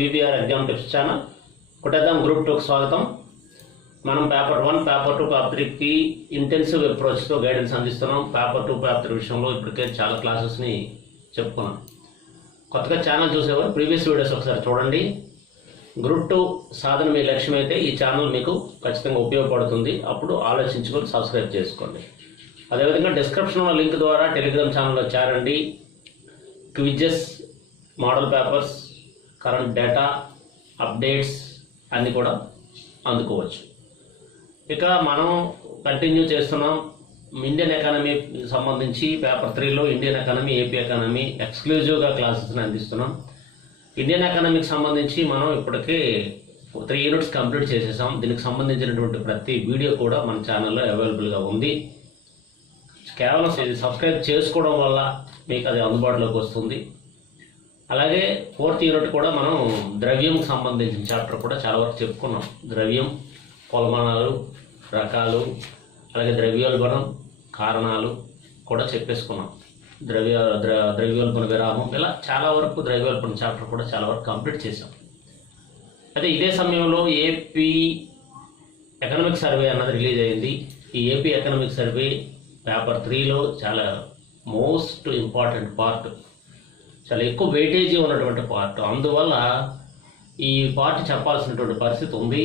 VBR exam tips channel కొట్టేద్దాం group 2కి స్వాగతం. మనం పేపర్ 1, పేపర్ 2, పేపర్ 3కి ఇంటెన్సివ్ అప్రోచ్తో గైడెన్స్ అందిస్తున్నాం. పేపర్ 2, పేపర్ 3 విషయంలో ఇప్పటికే చాలా క్లాసెస్ని చెప్పుకున్నాం. కొత్తగా ఛానల్ చూసేవారు ప్రీవియస్ వీడియోస్ ఒకసారి చూడండి. గ్రూప్ 2 సాధన మీ లక్ష్యం అయితే ఈ ఛానల్ మీకు ఖచ్చితంగా ఉపయోగపడుతుంది. అప్పుడు ఆలోచించుకొని సబ్స్క్రైబ్ చేసుకోండి. అదేవిధంగా డిస్క్రిప్షన్లో లింక్ ద్వారా టెలిగ్రామ్ ఛానల్లో చేరండి. Quizzes, model papers, current data, updates అన్నీ కూడా అందుకోవచ్చు. ఇక మనం కంటిన్యూ చేస్తున్నాం. ఇండియన్ ఎకానమీ సంబంధించి పేపర్ 3లో ఇండియన్ ఎకానమీ, ఏపీ ఎకానమీ ఎక్స్క్లూజివ్గా క్లాసెస్ని అందిస్తున్నాం. ఇండియన్ ఎకానమీకి సంబంధించి మనం ఇప్పటికే 3 యూనిట్స్ కంప్లీట్ చేసేసాం. దీనికి సంబంధించినటువంటి ప్రతి వీడియో కూడా మన ఛానల్లో అవైలబుల్గా ఉంది. కేవలం సబ్స్క్రైబ్ చేసుకోవడం వల్ల మీకు అది అందుబాటులోకి వస్తుంది. అలాగే 4th యూనిట్ కూడా మనం ద్రవ్యంకి సంబంధించిన చాప్టర్ కూడా చాలా వరకు చెప్పుకున్నాం. ద్రవ్యం, కొలమానాలు, రకాలు, అలాగే ద్రవ్యోల్బణం, కారణాలు కూడా చెప్పేసుకున్నాం. ద్రవ్యోల్బణ విరామం, ఇలా చాలా వరకు ద్రవ్యోల్బణ చాప్టర్ కూడా చాలా వరకు కంప్లీట్ చేసాం. అయితే ఇదే సమయంలో ఏపీ ఎకనామిక్ సర్వే అన్నది రిలీజ్ అయింది. ఈ ఏపీ ఎకనామిక్ సర్వే పేపర్ 3లో చాలా మోస్ట్ ఇంపార్టెంట్ పార్ట్, చాలా ఎక్కువ వెయిటేజీ ఉన్నటువంటి పార్ట్. అందువల్ల ఈ పార్ట్ చెప్పాల్సినటువంటి పరిస్థితి ఉంది.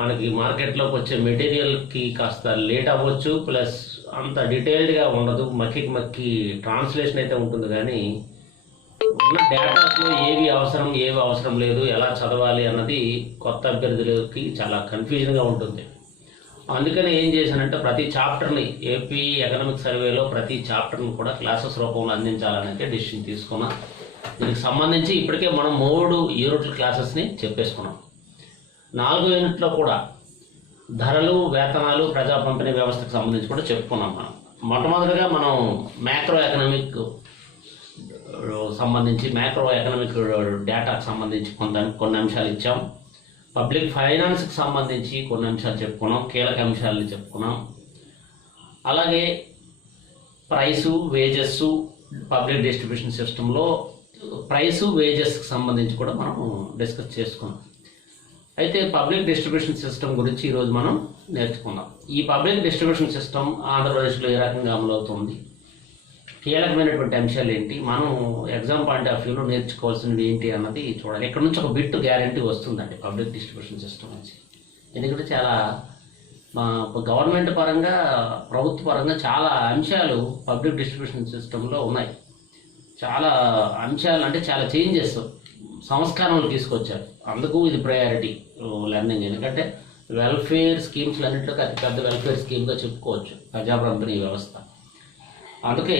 మనకి మార్కెట్లోకి వచ్చే మెటీరియల్కి కాస్త లేట్ అవ్వచ్చు, ప్లస్ అంత డీటెయిల్డ్గా ఉండదు, మక్కి ట్రాన్స్లేషన్ అయితే ఉంటుంది. కానీ ఉన్న డేటాస్లో ఏవి అవసరం లేదు, ఎలా చదవాలి అన్నది కొత్త అభ్యర్థులకి చాలా కన్ఫ్యూజన్గా ఉంటుంది. అందుకని ఏం చేశానంటే ప్రతి చాప్టర్ని, ఏపీ ఎకనామిక్ సర్వేలో ప్రతి చాప్టర్ని కూడా క్లాసెస్ రూపంలో అందించాలనైతే డిసిషన్ తీసుకున్నాం. దీనికి సంబంధించి ఇప్పటికే మనం 3 యూనిట్ల క్లాసెస్ని చెప్పేసుకున్నాం. 4వ యూనిట్లో కూడా ధరలు, వేతనాలు, ప్రజా పంపిణీ వ్యవస్థకు సంబంధించి కూడా చెప్పుకున్నాం. మనం మొట్టమొదటిగా మనం మ్యాక్రో ఎకనామిక్ డేటాకు సంబంధించి కొన్ని అంశాలు ఇచ్చాం. పబ్లిక్ ఫైనాన్స్కి సంబంధించి కొన్ని అంశాలు చెప్పుకున్నాం, కీలక అంశాలని చెప్పుకున్నాం. అలాగే ప్రైసు, వేజెస్, పబ్లిక్ డిస్ట్రిబ్యూషన్ సిస్టంలో ప్రైసు, వేజెస్కి సంబంధించి కూడా మనం డిస్కస్ చేసుకున్నాం. అయితే పబ్లిక్ డిస్ట్రిబ్యూషన్ సిస్టమ్ గురించి ఈరోజు మనం నేర్చుకుందాం. ఈ పబ్లిక్ డిస్ట్రిబ్యూషన్ సిస్టమ్ ఆంధ్రప్రదేశ్లో ఏ రకంగా అమలవుతుంది, కీలకమైనటువంటి అంశాలు ఏంటి, మనం ఎగ్జామ్ పాయింట్ ఆఫ్ వ్యూలో నేర్చుకోవాల్సినవి ఏంటి అన్నది చూడాలి. ఇక్కడ నుంచి ఒక బిట్ గ్యారంటీ వస్తుందండి పబ్లిక్ డిస్ట్రిబ్యూషన్ సిస్టమ్ నుంచి. ఎందుకంటే చాలా గవర్నమెంట్ పరంగా, ప్రభుత్వ పరంగా చాలా అంశాలు పబ్లిక్ డిస్ట్రిబ్యూషన్ సిస్టంలో ఉన్నాయి. చాలా అంశాలు అంటే చాలా చేంజెస్, సంస్కరణలు తీసుకొచ్చారు. అందుకు ఇది ప్రయారిటీ లెర్నింగ్. ఎందుకంటే వెల్ఫేర్ స్కీమ్స్ అన్నింటిలోకి అతి పెద్ద వెల్ఫేర్ స్కీమ్గా చెప్పుకోవచ్చు ప్రజా పంపిణీ వ్యవస్థ. అందుకే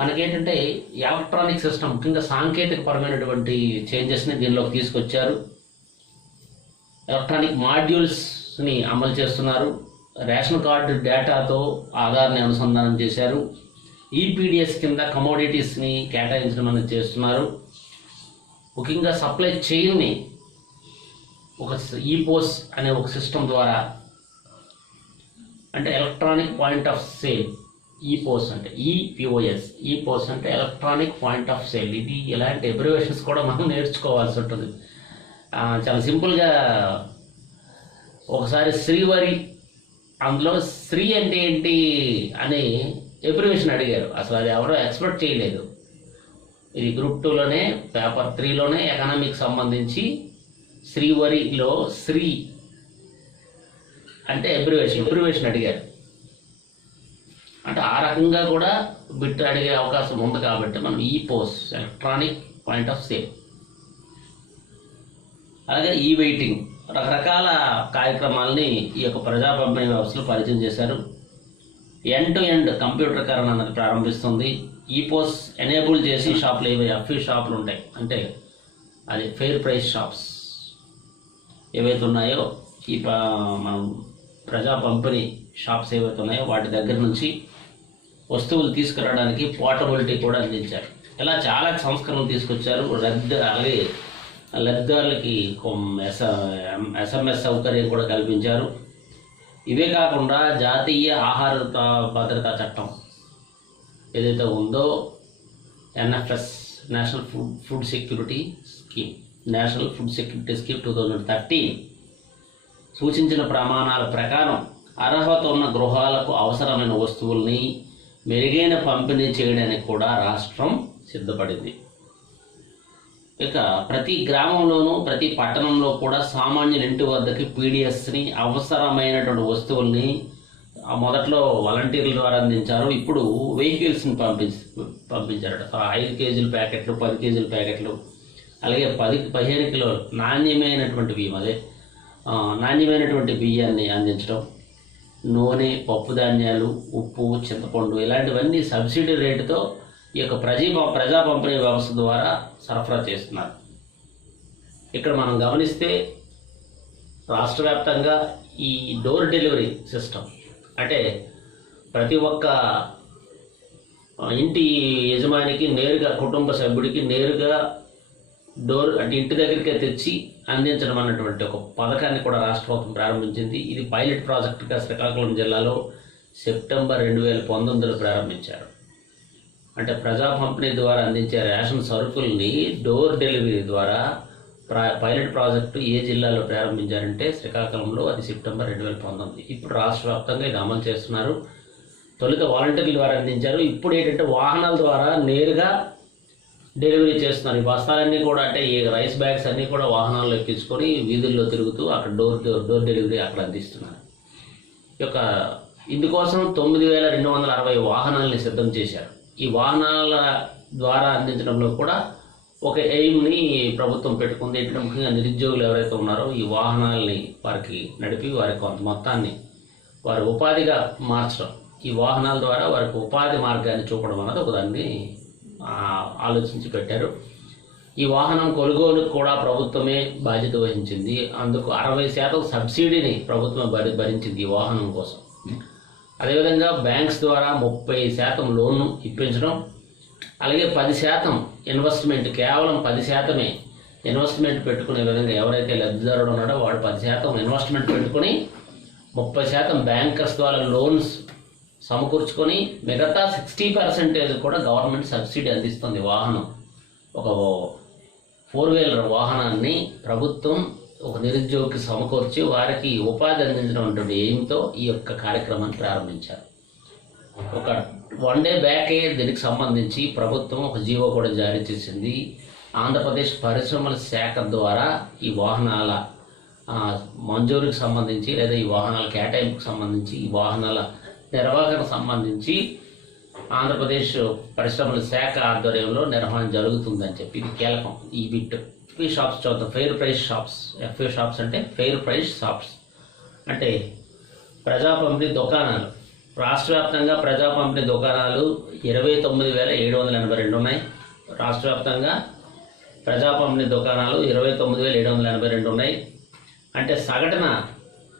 మనకేంటంటే ఎలక్ట్రానిక్ సిస్టమ్, ముఖ్యంగా సాంకేతిక పరమైనటువంటి చేంజెస్ని దీనిలోకి తీసుకొచ్చారు. ఎలక్ట్రానిక్ మాడ్యూల్స్ని అమలు చేస్తున్నారు. రేషన్ కార్డు డేటాతో ఆధార్ని అనుసంధానం చేశారు. ఈపీడిఎస్ కింద కమోడిటీస్ని కేటాయించడం అనేది చేస్తున్నారు. ముఖ్యంగా సప్లై చైన్ని ఒక ఈపోస్ అనే ఒక సిస్టమ్ ద్వారా, అంటే ఎలక్ట్రానిక్ పాయింట్ ఆఫ్ సేల్, ఈపోస్ అంటే ఈపిఓఎస్, ఈపోస్ అంటే ఎలక్ట్రానిక్ పాయింట్ ఆఫ్ సేల్. ఇది ఇలాంటి ఎబ్రివేషన్స్ కూడా మనం నేర్చుకోవాల్సి ఉంటుంది. చాలా సింపుల్గా ఒకసారి శ్రీవరి, అందులో శ్రీ అంటే ఏంటి అని ఎబ్రివేషన్ అడిగారు. అసలు అది ఎవరో ఎక్స్పెక్ట్ చేయలేదు. ఇది గ్రూప్ 2లోనే, పేపర్ 3లోనే ఎకనామిక్ సంబంధించి శ్రీవరిలో శ్రీ అంటే ఎబ్రివేషన్ అడిగారు. అంటే ఆ రకంగా కూడా బిట్ అడిగే అవకాశం ఉంది. కాబట్టి మనం ఈపోస్, ఎలక్ట్రానిక్ పాయింట్ ఆఫ్ సేల్, అలాగే ఈ వెయిటింగ్, రకరకాల కార్యక్రమాలని ఈ యొక్క ప్రజా పంపిణీ వ్యవస్థలో పరిచయం చేశారు. ఎండ్ టు ఎండ్ కంప్యూటరీకరణ అన్నది ప్రారంభిస్తుంది. ఈపోస్ ఎనేబుల్ చేసి షాపులు ఏవైతే ఎఫ్ఈ షాపులు ఉంటాయి, అంటే అది ఫెయిర్ ప్రైస్ షాప్స్ ఏవైతే ఉన్నాయో, ఈ మనం ప్రజా పంపిణీ షాప్స్ ఏవైతే ఉన్నాయో వాటి దగ్గర నుంచి వస్తువులు తీసుకురావడానికి పోర్టబిలిటీ కూడా అందించారు. ఇలా చాలా సంస్కరణలు తీసుకొచ్చారు. అలాగే లబ్ధిదారులకి SMS సౌకర్యం కూడా కల్పించారు. ఇవే కాకుండా జాతీయ ఆహార భద్రతా చట్టం ఏదైతే ఉందో, NFS, national food security scheme, national food security scheme 2013 సూచించిన ప్రమాణాల ప్రకారం అర్హత ఉన్న గృహాలకు అవసరమైన వస్తువుల్ని మెరుగైన పంపిణీ చేయడానికి కూడా రాష్ట్రం సిద్ధపడింది. ఇక ప్రతి గ్రామంలోనూ ప్రతి పట్టణంలో కూడా సామాన్యుల ఇంటి వద్దకి పీడిఎస్ని అవసరమైనటువంటి వస్తువుల్ని మొదట్లో వాలంటీర్ల ద్వారా అందించారు. ఇప్పుడు వెహికల్స్ని పంపించారట. 5 కేజీల ప్యాకెట్లు, 10 కేజీల ప్యాకెట్లు, అలాగే 10-15 కిలోలు నాణ్యమైనటువంటి బియ్యం, నాణ్యమైనటువంటి బియ్యాన్ని అందించడం, నూనె, పప్పు ధాన్యాలు, ఉప్పు, చింతపండు ఇలాంటివన్నీ సబ్సిడీ రేటుతో ఈ యొక్క ప్రజా పంపిణీ వ్యవస్థ ద్వారా సరఫరా చేస్తున్నారు. ఇక్కడ మనం గమనిస్తే రాష్ట్ర వ్యాప్తంగా ఈ డోర్ డెలివరీ సిస్టమ్ అంటే ప్రతి ఒక్క ఇంటి యజమానికి నేరుగా, కుటుంబ సభ్యుడికి నేరుగా డోర్ అంటే ఇంటి దగ్గరికే తెచ్చి అందించడం అన్నటువంటి ఒక పథకాన్ని కూడా రాష్ట్ర ప్రభుత్వం ప్రారంభించింది. ఇది పైలట్ ప్రాజెక్టుగా శ్రీకాకుళం జిల్లాలో సెప్టెంబర్ 2019లో ప్రారంభించారు. అంటే ప్రజా పంపిణీ ద్వారా అందించే రేషన్ సరుకుల్ని డోర్ డెలివరీ ద్వారా పైలట్ ప్రాజెక్టు ఏ జిల్లాలో ప్రారంభించారంటే శ్రీకాకుళంలో, అది సెప్టెంబర్ 2019. ఇప్పుడు రాష్ట్ర వ్యాప్తంగా ఇది అమలు చేస్తున్నారు. తొలుత వాలంటీర్ల ద్వారా అందించారు. ఇప్పుడు ఏంటంటే వాహనాల ద్వారా నేరుగా డెలివరీ చేస్తున్నారు. ఈ బస్తాలన్నీ కూడా అంటే ఈ రైస్ బ్యాగ్స్ అన్నీ కూడా వాహనాల్లో ఎక్కించుకొని వీధుల్లో తిరుగుతూ అక్కడ డోర్ డెలివరీ అక్కడ అందిస్తున్నారు. ఇందుకోసం 9260 వాహనాలని సిద్ధం చేశారు. ఈ వాహనాల ద్వారా అందించడంలో కూడా ఒక ఎయిమ్ని ప్రభుత్వం పెట్టుకుంది. ఏంటంటే ముఖ్యంగా నిరుద్యోగులు ఎవరైతే ఉన్నారో ఈ వాహనాలని వారికి నడిపి వారి కొంత మొత్తాన్ని వారి ఉపాధిగా మార్చడం, ఈ వాహనాల ద్వారా వారికి ఉపాధి మార్గాన్ని చూపడం అన్నది ఒకదాన్ని ఆలోచించి పెట్టారు. ఈ వాహనం కొనుగోలుకు కూడా ప్రభుత్వమే బాధ్యత వహించింది. అందుకు 60% సబ్సిడీని ప్రభుత్వం భరించింది ఈ వాహనం కోసం. అదేవిధంగా బ్యాంక్స్ ద్వారా 30% లోన్ను ఇప్పించడం, అలాగే 10% ఇన్వెస్ట్మెంట్, కేవలం 10%మే ఇన్వెస్ట్మెంట్ పెట్టుకునే విధంగా ఎవరైతే లబ్ధిదారుడు ఉన్నాడో వాడు 10% ఇన్వెస్ట్మెంట్ పెట్టుకుని 30% బ్యాంకర్స్ ద్వారా లోన్స్ సమకూర్చుకొని మిగతా 60% కూడా గవర్నమెంట్ సబ్సిడీ అందిస్తుంది. వాహనం ఒక 4-వీలర్ వాహనాన్ని ప్రభుత్వం ఒక నిరుద్యోగికి సమకూర్చి వారికి ఉపాధి అందించడం అటువంటి ఎయిమ్తో ఈ యొక్క కార్యక్రమాన్ని ప్రారంభించారు. ఒక 1 డే బ్యాకే దీనికి సంబంధించి ప్రభుత్వం ఒక జీవో కూడా జారీ చేసింది. ఆంధ్రప్రదేశ్ పరిశ్రమల శాఖ ద్వారా ఈ వాహనాల మంజూరుకు సంబంధించి లేదా ఈ వాహనాల కేటాయింపుకు సంబంధించి ఈ వాహనాల నిర్వహణకు సంబంధించి ఆంధ్రప్రదేశ్ పరిశ్రమల శాఖ ఆధ్వర్యంలో నిర్వహణ జరుగుతుందని చెప్పి ఇది కీలకం. ఈ బిట్ FP షాప్స్ చూద్దాం. Fair price shops. FP shops అంటే ఫెయిర్ ప్రైస్ షాప్స్ అంటే ప్రజా పంపిణీ దుకాణాలు. రాష్ట్ర వ్యాప్తంగా ప్రజా పంపిణీ దుకాణాలు 29,782 ఉన్నాయి. రాష్ట్ర వ్యాప్తంగా ప్రజా పంపిణీ దుకాణాలు 29,782 ఉన్నాయి. అంటే సగటున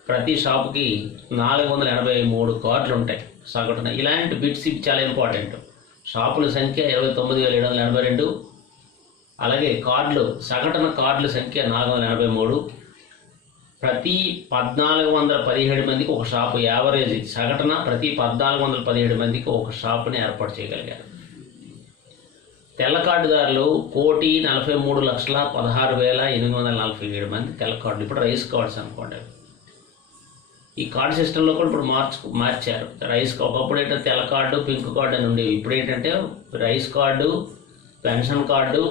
ప్రతి షాపుకి 483 కార్డులు ఉంటాయి సగటున. ఇలాంటి బిట్స్ ఇవి చాలా ఇంపార్టెంట్. షాపుల సంఖ్య 29,782, అలాగే కార్డులు సగటున కార్డుల సంఖ్య 483. ప్రతి 1417 మందికి ఒక షాపు, యావరేజ్ సగటున ప్రతి 1417 మందికి ఒక షాపుని ఏర్పాటు చేయగలిగారు. తెల్ల కార్డుదారులు 1,43,16,847 మంది తెల్ల కార్డులు. ఇప్పుడు రైస్ కార్డ్స్ అనుకోండి. ఈ కార్డు సిస్టంలో కూడా ఇప్పుడు మార్చారు. ఒకప్పుడు ఏంటంటే తెల్ల కార్డు, పింక్ కార్డు అని ఉండేవి. ఇప్పుడు ఏంటంటే రైస్ కార్డు, పెన్షన్ కార్డు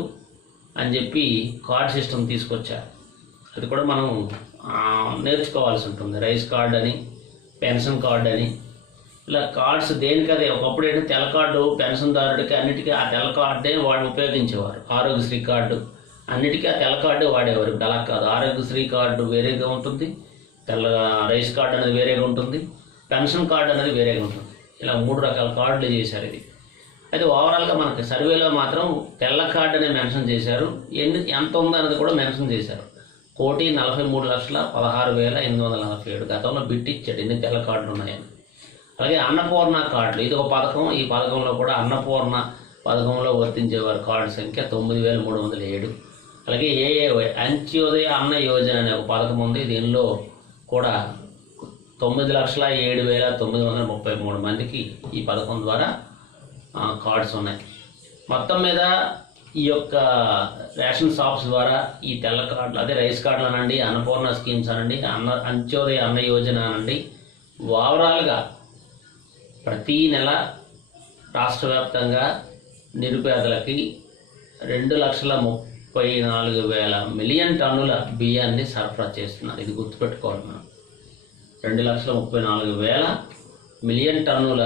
అని చెప్పి కార్డు సిస్టమ్ తీసుకొచ్చారు. అది కూడా మనం నేర్చుకోవాల్సి ఉంటుంది. రైస్ కార్డు అని, పెన్షన్ కార్డు అని, ఇలా కార్డ్స్ దేనికదే. ఒకప్పుడు ఏంటంటే తెల్ల కార్డు పెన్షన్దారుడికి అన్నిటికీ ఆ తెల్ల కార్డే వాడు ఉపయోగించేవారు. ఆరోగ్యశ్రీ కార్డు అన్నిటికీ ఆ తెల్ల కార్డు వాడేవారు. ఇప్పుడు అలా కాదు. ఆరోగ్యశ్రీ కార్డు వేరేగా ఉంటుంది, రైస్ కార్డు అనేది వేరేగా ఉంటుంది, పెన్షన్ కార్డు అనేది వేరేగా ఉంటుంది. ఇలా 3 రకాల కార్డులు చేశారు. ఇది అయితే ఓవరాల్గా మనకి సర్వేలో మాత్రం తెల్ల కార్డు అనే మెన్షన్ చేశారు. ఎంత ఉందనేది కూడా మెన్షన్ చేశారు. 1,43,16,847 గతంలో బిట్ ఇచ్చాడు ఎన్ని తెల్ల కార్డులు ఉన్నాయని. అలాగే అన్నపూర్ణ కార్డులు, ఇది ఒక పథకం. ఈ పథకంలో కూడా అన్నపూర్ణ పథకంలో వర్తించేవారు కార్డు సంఖ్య 9,307. అలాగే ఏఏవై అంత్యోదయ అన్న యోజన అనే ఒక పథకం ఉంది. దీనిలో కూడా 9,07,933 మందికి ఈ పథకం ద్వారా కార్డ్స్ ఉన్నాయి. మొత్తం మీద ఈ యొక్క రేషన్ షాప్స్ ద్వారా ఈ తెల్ల కార్డులు అదే రైస్ కార్డులు అనండి, అన్నపూర్ణ స్కీమ్స్ అనండి, అంత్యోదయ అన్న యోజన అనండి, ఓవరాల్గా ప్రతీ నెల రాష్ట్ర వ్యాప్తంగా నిరుపేదలకి 2,34,000 మిలియన్ టన్నుల బియ్యాన్ని సరఫరా చేస్తున్నారు. ఇది గుర్తుపెట్టుకోవాలి మనం. 2,34,000 మిలియన్ టన్నుల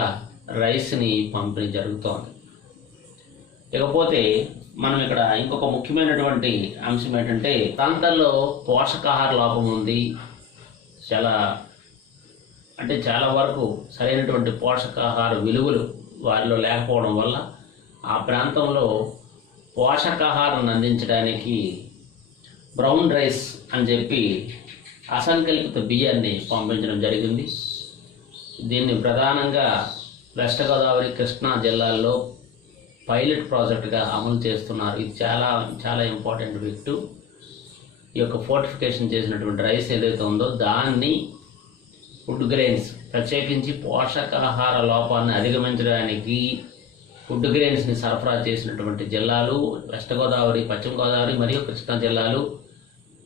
రైస్ని పంపిణీ జరుగుతోంది. ఇకపోతే మనం ఇక్కడ ఇంకొక ముఖ్యమైనటువంటి అంశం ఏంటంటే, ప్రాంతాల్లో పోషకాహార లోపం ఉంది. చాలా వరకు సరైనటువంటి పోషకాహార విలువలు వారిలో లేకపోవడం వల్ల ఆ ప్రాంతంలో పోషకాహారాన్ని అందించడానికి బ్రౌన్ రైస్ అని చెప్పి అసంకల్పిత బియ్యాన్ని పంపించడం జరిగింది. దీన్ని ప్రధానంగా వెస్ట్ గోదావరి, కృష్ణా జిల్లాల్లో పైలట్ ప్రాజెక్టుగా అమలు చేస్తున్నారు. ఇది చాలా చాలా ఇంపార్టెంట్ విక్టు. ఈ యొక్క ఫోర్టిఫికేషన్ చేసినటువంటి రైస్ ఏదైతే ఉందో దాన్ని ఫుడ్ గ్రెయిన్స్, ప్రత్యేకించి పోషకాహార లోపాన్ని అధిగమించడానికి ఫుడ్ గ్రెయిన్స్ని సరఫరా చేసినటువంటి జిల్లాలు వెస్ట్ గోదావరి, పశ్చిమ గోదావరి మరియు కృష్ణా జిల్లాలు.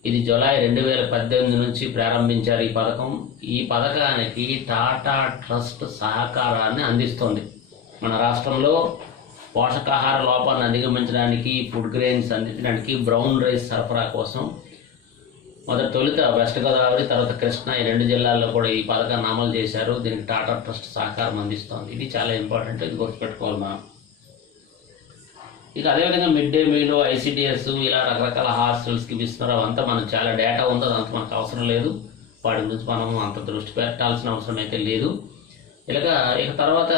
ఇది జూలై 2018 నుంచి ప్రారంభించారు ఈ పథకం. ఈ పథకానికి టాటా ట్రస్ట్ సహకారాన్ని అందిస్తోంది. మన రాష్ట్రంలో పోషకాహార లోపాన్ని అధిగమించడానికి, ఫుడ్ గ్రెయిన్స్ అందించడానికి బ్రౌన్ రైస్ సరఫరా కోసం తొలుత వెస్ట్ గోదావరి, తర్వాత కృష్ణా, ఈ 2 జిల్లాల్లో కూడా ఈ పథకాన్ని అమలు చేశారు. దీనికి టాటా ట్రస్ట్ సహకారం అందిస్తోంది. ఇది చాలా ఇంపార్టెంట్, ఇది గుర్తుపెట్టుకోవాలి మనం. ఇక అదేవిధంగా మిడ్ డే మీల్, ICDS ఇలా రకరకాల హాస్టల్స్కి ఇస్తున్నారు. అవంతా మనకు చాలా డేటా ఉందో, అదంతా మనకు అవసరం లేదు. వాటి గురించి మనం అంత దృష్టి పెట్టాల్సిన అవసరం అయితే లేదు. ఇక తర్వాత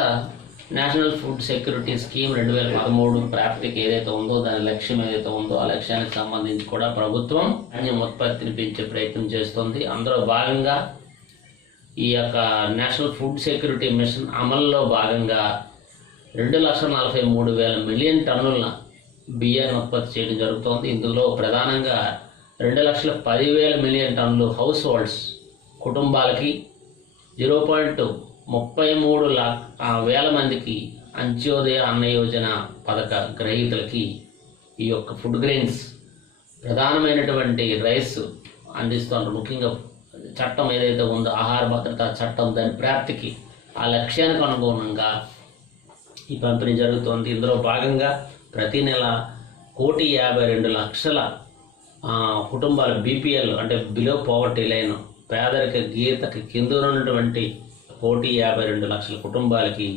నేషనల్ ఫుడ్ సెక్యూరిటీ స్కీమ్ 2013 ప్రాప్తికి ఏదైతే ఉందో, దాని లక్ష్యం ఏదైతే ఉందో ఆ లక్ష్యానికి సంబంధించి కూడా ప్రభుత్వం ధాన్యం ఉత్పత్తిని పెంచే ప్రయత్నం చేస్తుంది. అందులో భాగంగా ఈ యొక్క నేషనల్ ఫుడ్ సెక్యూరిటీ మిషన్ అమల్లో భాగంగా 2,43,000 మిలియన్ టన్నుల బియ్యాన్ని ఉత్పత్తి చేయడం జరుగుతోంది. ఇందులో ప్రధానంగా 2,10,000 మిలియన్ టన్నులు హౌస్ హోల్డ్స్ కుటుంబాలకి, 0.33 మందికి అంత్యోదయ అన్న యోజన పథక గ్రహీతలకి ఈ యొక్క ఫుడ్ గ్రెయిన్స్ ప్రధానమైనటువంటి రైస్ అందిస్తున్నారు. ముఖ్యంగా చట్టం ఏదైతే ఉందో ఆహార భద్రతా చట్టం, దాని ప్రాప్తికి ఆ లక్ష్యానికి అనుగుణంగా ఈ పంపిణీ జరుగుతోంది. ఇందులో భాగంగా ప్రతి నెల 1,52,00,000 కుటుంబాలు BPL అంటే బిలో పవర్టీ లైన్, పేదరిక గీతకి కింద ఉన్నటువంటి 1,52,00,000 కుటుంబాలకి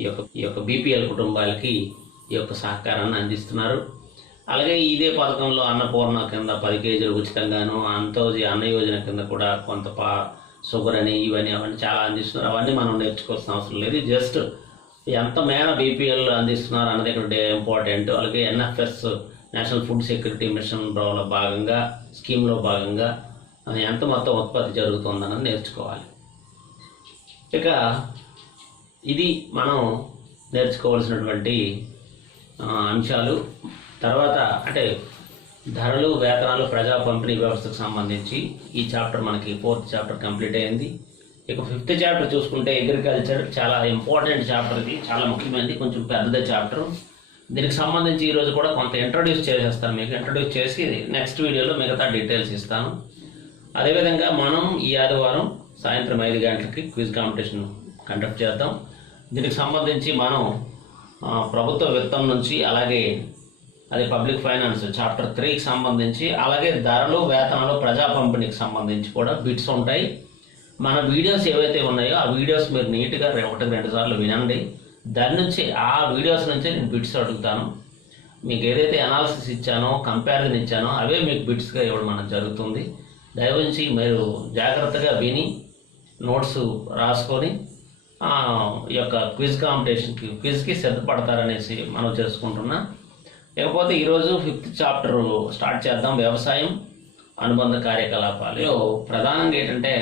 ఈ యొక్క BPL కుటుంబాలకి ఈ యొక్క సహకారాన్ని అందిస్తున్నారు. అలాగే ఇదే పథకంలో అన్నపూర్ణ కింద 10 కేజీలు ఉచితంగాను, అంత్యోదయ అన్న యోజన కింద కూడా కొంత షుగర్ అని అవన్నీ చాలా అందిస్తున్నారు. అవన్నీ మనం నేర్చుకోవాల్సిన అవసరం లేదు. జస్ట్ ఎంత మేర BPL అందిస్తున్నారు అన్నది ఇక్కడ ఇంపార్టెంట్. అలాగే NFS national food security mission భాగంగా స్కీమ్లో భాగంగా ఎంత మొత్తం ఉత్పత్తి జరుగుతుందన్నది నేర్చుకోవాలి. ఇక ఇది మనం నేర్చుకోవాల్సినటువంటి అంశాలు. తర్వాత అంటే ధరలు, వేతనాలు, ప్రజా పంపిణీ వ్యవస్థకు సంబంధించి ఈ చాప్టర్ మనకి 4th చాప్టర్ కంప్లీట్ అయింది. ఇక 5th చాప్టర్ చూసుకుంటే అగ్రికల్చర్, చాలా ఇంపార్టెంట్ చాప్టర్. ఇది చాలా ముఖ్యమైనది, కొంచెం పెద్ద చాప్టర్. దీనికి సంబంధించి ఈరోజు కూడా కొంత ఇంట్రడ్యూస్ చేసేస్తాను. మీకు ఇంట్రడ్యూస్ చేసి నెక్స్ట్ వీడియోలో మిగతా డీటెయిల్స్ ఇస్తాను. అదేవిధంగా మనం ఈ ఆదివారం సాయంత్రం 5 గంటలకి క్విజ్ కాంపిటీషన్ కండక్ట్ చేద్దాం. దీనికి సంబంధించి మనం ప్రభుత్వ విత్తం నుంచి, అలాగే అది పబ్లిక్ ఫైనాన్స్ చాప్టర్ 3కి సంబంధించి, అలాగే ధరలు, వేతనాలు, ప్రజా పంపిణీకి సంబంధించి కూడా బిట్స్ ఉంటాయి. మన వీడియోస్ ఏవైతే ఉన్నాయో ఆ వీడియోస్ మీరు నీట్గా 1-2 సార్లు వినండి. దాని నుంచి ఆ వీడియోస్ నుంచే నేను బిట్స్ అడుగుతాను. మీకు ఏదైతే అనాలిసిస్ ఇచ్చానో, కంపారిజన్ ఇచ్చానో అవే మీకు బిట్స్గా ఇవ్వడం మనకు జరుగుతుంది. దయవుంచి మీరు జాగ్రత్తగా విని నోట్స్ రాసుకొని ఈ యొక్క క్విజ్కి సిద్ధపడతారనేసి మనం చేసుకుంటున్నా. లేకపోతే ఈరోజు 5th చాప్టర్ స్టార్ట్ చేద్దాం. వ్యవసాయం, అనుబంధ కార్యకలాపాలు. ప్రధానంగా ఏంటంటే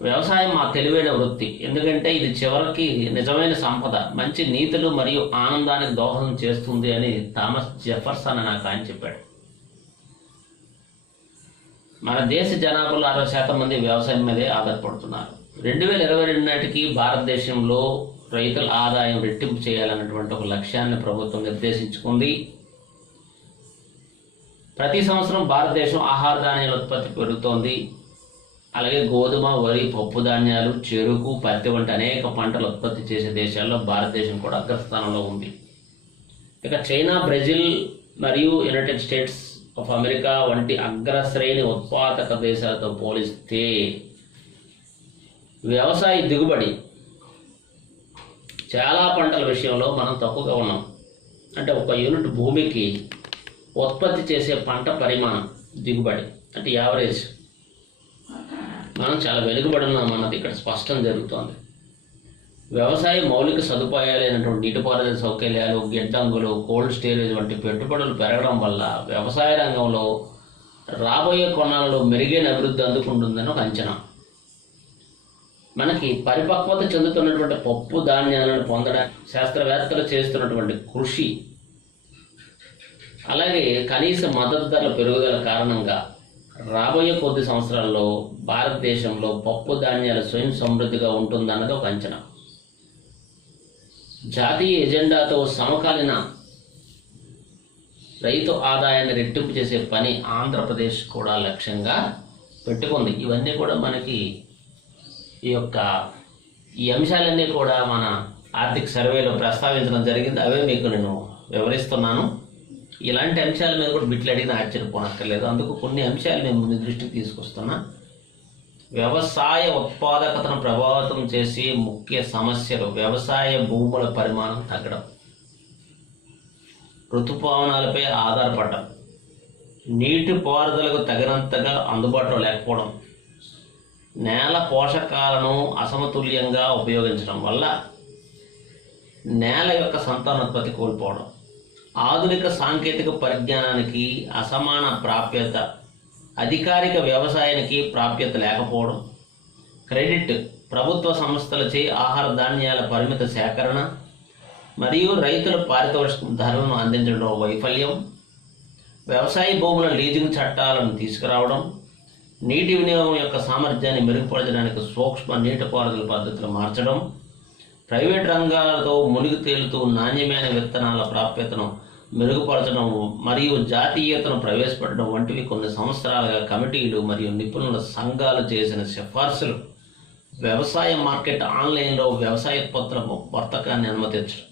వ్యవసాయం మా తెలివైన వృత్తి, ఎందుకంటే ఇది చివరికి నిజమైన సంపద, మంచి నీతులు మరియు ఆనందానికి దోహదం చేస్తుంది అని థామస్ జెఫర్సన్ నాకు ఆయన చెప్పాడు. మన దేశ జనాభాలో 60% మంది వ్యవసాయం మీదే ఆధారపడుతున్నారు. 2022 నాటికి భారతదేశంలో రైతుల ఆదాయం రెట్టింపు చేయాలన్నటువంటి ఒక లక్ష్యాన్ని ప్రభుత్వం నిర్దేశించుకుంది. ప్రతి సంవత్సరం భారతదేశం ఆహార ధాన్యాల ఉత్పత్తి పెరుగుతోంది. అలాగే గోధుమ, వరి, పప్పు ధాన్యాలు, చెరుకు, పత్తి వంటి అనేక పంటలు ఉత్పత్తి చేసే దేశాల్లో భారతదేశం కూడా అగ్రస్థానంలో ఉంది. ఇక చైనా, బ్రెజిల్ మరియు యునైటెడ్ స్టేట్స్ ఆఫ్ అమెరికా వంటి అగ్రశ్రేణి ఉత్పాదక దేశాలతో పోలిస్తే వ్యవసాయ దిగుబడి చాలా పంటల విషయంలో మనం తక్కువగా ఉన్నాం. అంటే ఒక యూనిట్ భూమికి ఉత్పత్తి చేసే పంట పరిమాణం, దిగుబడి అంటే యావరేజ్, మనం చాలా వెనుకబడి ఉన్నాం అన్నది ఇక్కడ స్పష్టం జరుగుతోంది. వ్యవసాయ మౌలిక సదుపాయాలైనటువంటి నీటిపారుదల సౌకర్యాలు, గిడ్డంగులు, కోల్డ్ స్టోరేజ్ వంటి పెట్టుబడులు పెరగడం వల్ల వ్యవసాయ రంగంలో రాబోయే కొన్నాళ్ళలో మెరుగైన అభివృద్ధి అందుకుంటుందని ఒక అంచనా. మనకి పరిపక్వత చెందుతున్నటువంటి పప్పు ధాన్యాలను పొందడానికి శాస్త్రవేత్తలు చేస్తున్నటువంటి కృషి, అలాగే కనీస మద్దతు ధరల పెరుగుదల కారణంగా రాబోయే కొద్ది సంవత్సరాల్లో భారతదేశంలో పప్పు ధాన్యాల స్వయం సమృద్ధిగా ఉంటుందన్నది ఒక అంచనా. జాతీయ ఎజెండాతో సమకాలీన రైతు ఆదాయాన్ని రెట్టింపు చేసే పని ఆంధ్రప్రదేశ్ కూడా లక్ష్యంగా పెట్టుకుంది. ఇవన్నీ కూడా మనకి ఈ అంశాలన్నీ కూడా మన ఆర్థిక సర్వేలో ప్రస్తావించడం జరిగింది. అవే మీకు నేను వివరిస్తున్నాను. ఇలాంటి అంశాల మీద కూడా బిట్లు అడిగిన ఆశ్చర్యపోనక్కర్లేదు. అందుకు కొన్ని అంశాలు నేను ముందు దృష్టికి తీసుకొస్తున్నా. వ్యవసాయ ఉత్పాదకతను ప్రభావితం చేసే ముఖ్య సమస్యలు: వ్యవసాయ భూముల పరిమాణం తగ్గడం, ఋతుపవనాలపై ఆధారపడడం, నీటి పారుదలకు తగినంతగా అందుబాటులో లేకపోవడం, నేల పోషకాలను అసమతుల్యంగా ఉపయోగించడం వల్ల నేల యొక్క సంతానోత్పత్తి కోల్పోవడం, ఆధునిక సాంకేతిక పరిజ్ఞానానికి అసమాన ప్రాప్యత, అధికారిక వ్యవసాయానికి ప్రాప్యత లేకపోవడం, క్రెడిట్, ప్రభుత్వ సంస్థలచే ఆహార ధాన్యాల పరిమిత సేకరణ మరియు రైతుల పారితోషిక ధరలను అందించడంలో వైఫల్యం, వ్యవసాయ భూముల లీజింగ్ చట్టాలను తీసుకురావడం, నీటి వినియోగం యొక్క సామర్థ్యాన్ని మెరుగుపరచడానికి సూక్ష్మ నీటిపారుదల పద్ధతులు మార్చడం, ప్రైవేట్ రంగాలతో మునిగి తేలుతూ నాణ్యమైన విత్తనాల ప్రాప్యతను మెరుగుపరచడం మరియు జాతీయతను ప్రవేశపెట్టడం వంటివి కొన్ని సంవత్సరాలుగా కమిటీలు మరియు నిపుణుల సంఘాలు చేసిన సిఫార్సులు. వ్యవసాయ మార్కెట్ ఆన్లైన్లో వ్యవసాయ ఉత్పత్తుల వర్తకాన్ని అనుమతించడం,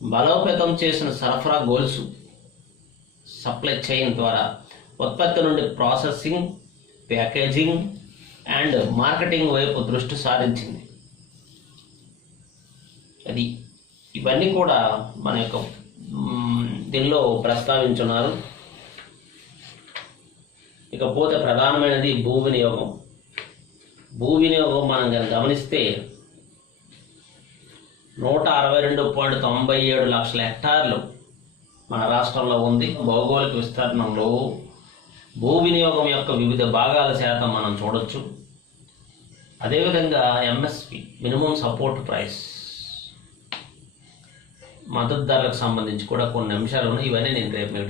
బలోపేతం చేసిన సరఫరా గోల్స్, సప్లై చైన్ ద్వారా ఉత్పత్తి నుండి ప్రాసెసింగ్, ప్యాకేజింగ్ అండ్ మార్కెటింగ్ వైపు దృష్టి సారించింది. ఇవన్నీ కూడా మన యొక్క దీనిలో ప్రస్తావించున్నారు. ఇకపోతే ప్రధానమైనది భూ వినియోగం. భూ వినియోగం మనం గమనిస్తే 162.97 లక్షల హెక్టార్లు మన రాష్ట్రంలో ఉంది. భౌగోళిక విస్తీర్ణంలో భూ వినియోగం యొక్క వివిధ భాగాల శాతం మనం చూడొచ్చు. అదేవిధంగా ఎంఎస్పి, మినిమం సపోర్ట్ ప్రైస్, మద్దతు ధరలకు సంబంధించి కూడా కొన్ని అంశాలు ఉన్నాయి. ఇవన్నీ నేను రేపు మీకు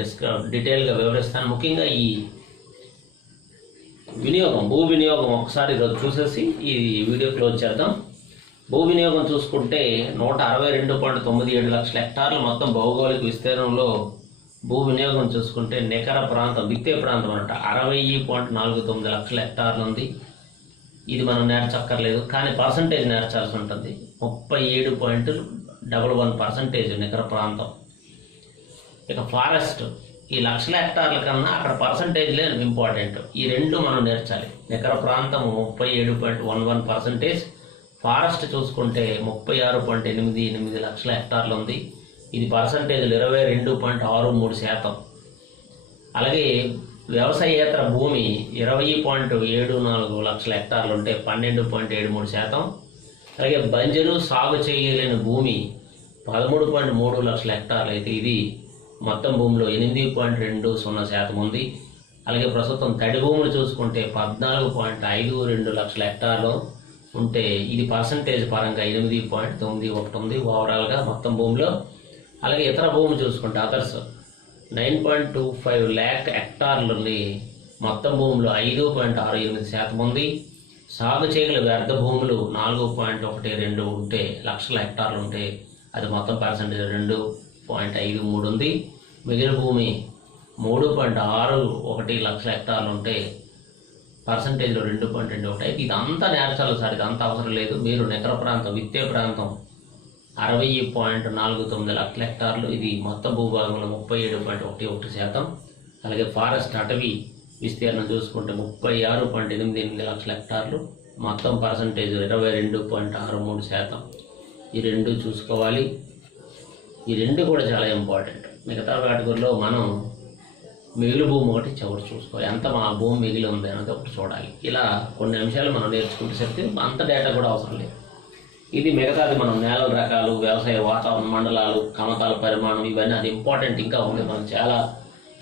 డీటెయిల్గా వివరిస్తాను. ముఖ్యంగా ఈ వినియోగం, భూ వినియోగం ఒకసారి ఈరోజు చూసేసి ఈ వీడియో క్లోజ్ చేద్దాం. భూ వినియోగం చూసుకుంటే 162.97 లక్షల హెక్టార్లు మొత్తం భౌగోళిక విస్తీర్ణంలో భూ వినియోగం చూసుకుంటే నికర ప్రాంతం, విత్తే ప్రాంతం అంటే 60.49 లక్షల హెక్టార్లు ఉంది. ఇది మనం నేర్చక్కర్లేదు, కానీ పర్సంటేజ్ నేర్చాల్సి ఉంటుంది. 37.11% నికర ప్రాంతం. ఇక ఫారెస్ట్, ఈ లక్షల హెక్టార్ల కన్నా అక్కడ పర్సంటేజ్లే ఇంపార్టెంట్. ఈ రెండు మనం నేర్చాలి. నికర ప్రాంతం 37.11%, ఫారెస్ట్ చూసుకుంటే 36.88 లక్షల హెక్టార్లు ఉంది. ఇది పర్సంటేజ్లు 22.63%. అలాగే వ్యవసాయేతర భూమి 20.74 లక్షల హెక్టార్లు ఉంటే 12.73%. అలాగే బంజరు సాగు చేయలేని భూమి 13.3 లక్షల హెక్టార్లు అయితే ఇది మొత్తం భూమిలో 8.20% ఉంది. అలాగే ప్రస్తుతం తడి భూములు చూసుకుంటే 14.52 లక్షల హెక్టార్లు ఉంటే ఇది పర్సంటేజ్ పరంగా 8.91 ఉంది ఓవరాల్గా మొత్తం భూమిలో. అలాగే ఇతర భూములు చూసుకుంటే అదర్స్ 9.25 lakh హెక్టార్లు మొత్తం భూమిలో 5.68% ఉంది. సాగు చేయగల వ్యర్థ భూములు 4.12 ఉంటే, లక్షల హెక్టార్లు ఉంటే అది మొత్తం పర్సెంటేజ్ 2.53 ఉంది. మిగిలిన భూమి 3.61 లక్షల హెక్టార్లు ఉంటే పర్సంటేజ్లో 2.21. అయితే ఇదంతా నేచురల్ సార్, ఇదంతా అవసరం లేదు. మీరు నికర ప్రాంతం, విత్తే ప్రాంతం 60.49 లక్షల హెక్టార్లు, ఇది మొత్తం భూభాగంలో 37.11%. అలాగే ఫారెస్ట్ అటవీ విస్తీర్ణం చూసుకుంటే 36.88 లక్షల హెక్టార్లు, మొత్తం పర్సంటేజ్ 22.63%. ఈ రెండు చూసుకోవాలి. ఈ రెండు కూడా చాలా ఇంపార్టెంట్. మిగతా కేటగిరీలో మనం మిగిలి భూమి ఒకటి చివరి చూసుకోవాలి, ఎంత మా భూమి మిగిలి ఉంది అనేది ఒకటి చూడాలి. ఇలా కొన్ని అంశాలు మనం నేర్చుకుంటే సరికి అంత డేటా కూడా అవసరం లేదు. ఇది మిగతాది మనం నేలల రకాలు, వ్యవసాయ వాతావరణ మండలాలు, కమతాల పరిమాణం, ఇవన్నీ అది ఇంపార్టెంట్ ఇంకా ఉంది. మనకు చాలా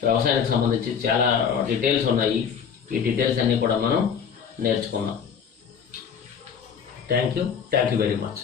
వ్యవసాయానికి సంబంధించి చాలా డీటెయిల్స్ ఉన్నాయి. ఈ డీటెయిల్స్ అన్నీ కూడా మనం నేర్చుకుందాం. Thank you very much.